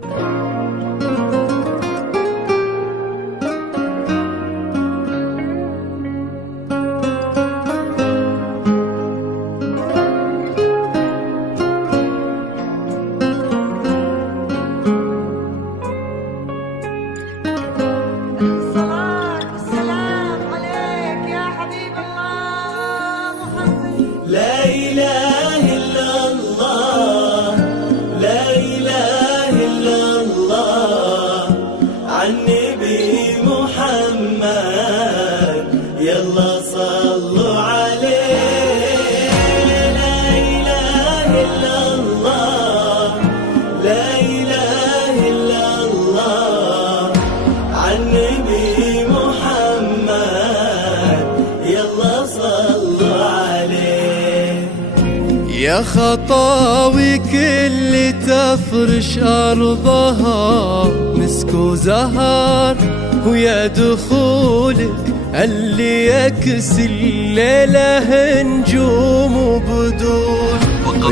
لا إله إلا الله، لا إله إلا الله، عالنبي محمد يلا صلوا عليه. لا إله إلا الله، لا إله إلا الله، عالنبي محمد يلا صلوا عليه. يا خطاوي كل تفرش أرضها مسك وزهر، ويا دخولك اللي يكسي الليلة نجوم وبدور،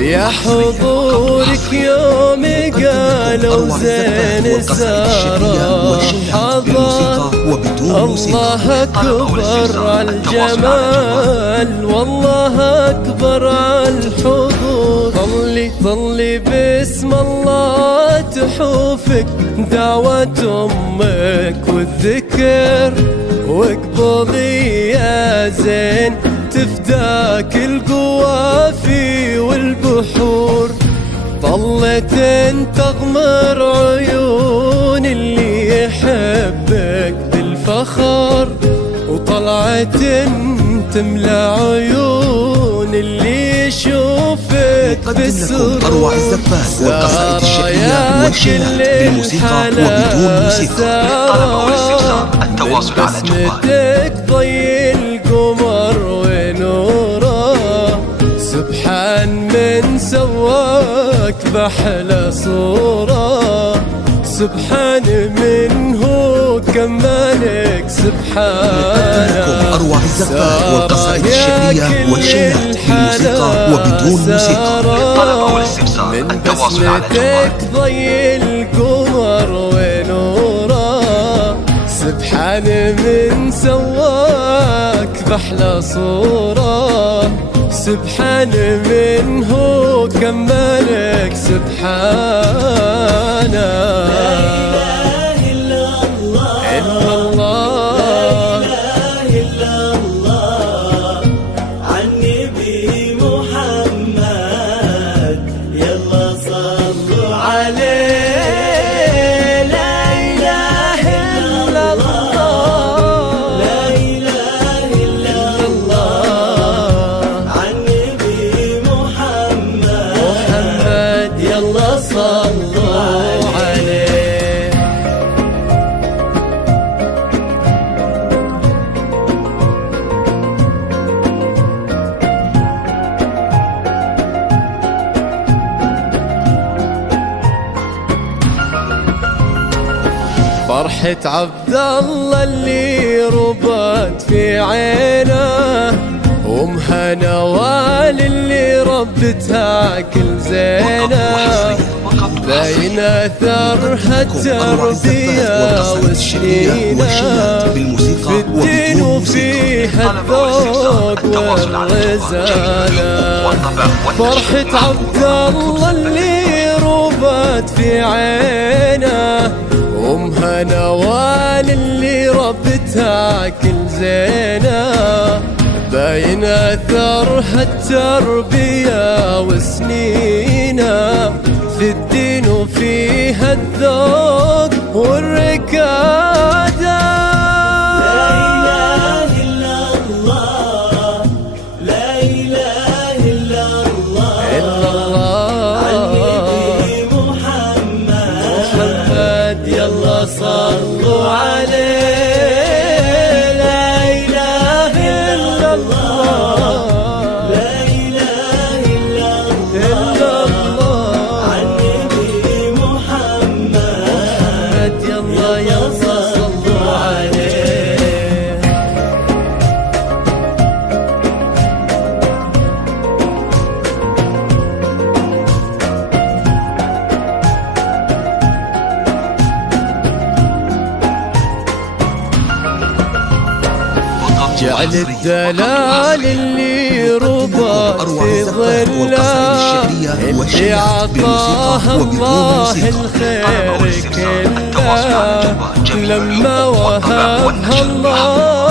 يا حضورك يوم قالوا زين سارة حضر. الله أكبر عالجمال، والله أكبر عالحضور. ظلي باسم الله تحوفك دعوة أمك والذكر، واقبضي يا زين تفداك القوافي والبحور. ظلت تغمر عيون اللي يحبك بالفخر، وطلعت تملى عيون اللي يشوفك بالسرور. أروع الزفات والقصائد الشعرية والشيلات بالموسيقى وبدون موسيقى. للطلب أو الاستفسار التواصل على جوال ضي القمر ونوره، سبحان من سواك بأحلى صورة، سبحان من هو كمالك سبحانه. أروع الزفات والقصائد الشعرية والشيلات بالموسيقى وبدون موسيقى. للطلب أو الاستفسار التواصل على جوال ضي القمر ونوره، سبحان من سواك بأحلى صورة، سبحان من هو كمالك سبحانه. لا إله إلا الله، إلا الله، لا إله إلا الله، عالنبي محمد يلا صلوا عليه. فرحة عبد الله اللي ربت في عينه، وامها نوال اللي ربتها كل زينه، باين اثرها التربيه والسنينه في الدين وفيها الذوق والرزانه. فرحة عبد الله اللي ربت في عينه، أمها نوال اللي ربتها كل زينة، باين أثرها التربية وسنينة في الدين وفيها الذوق والركادة. لا إله إلا الله، لا إله إلا الله، إلا الله، عالنبي محمد يلا صلوا عليه. لا إله إلا الله، لا إله إلا الله، عالنبي محمد يلا صلوا عليه. جعل الدلال اللي ربى في ظله اللي عطاه الله الخير كله لما وهبها الله